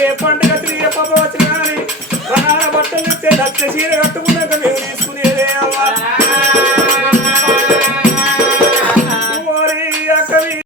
ఏ పండుగ ఏ పబ్బ వచ్చిన కానీ మన బట్టలు తెచ్చే చీర కట్టుకున్నాక మేము తీసుకునేదే అవ్వ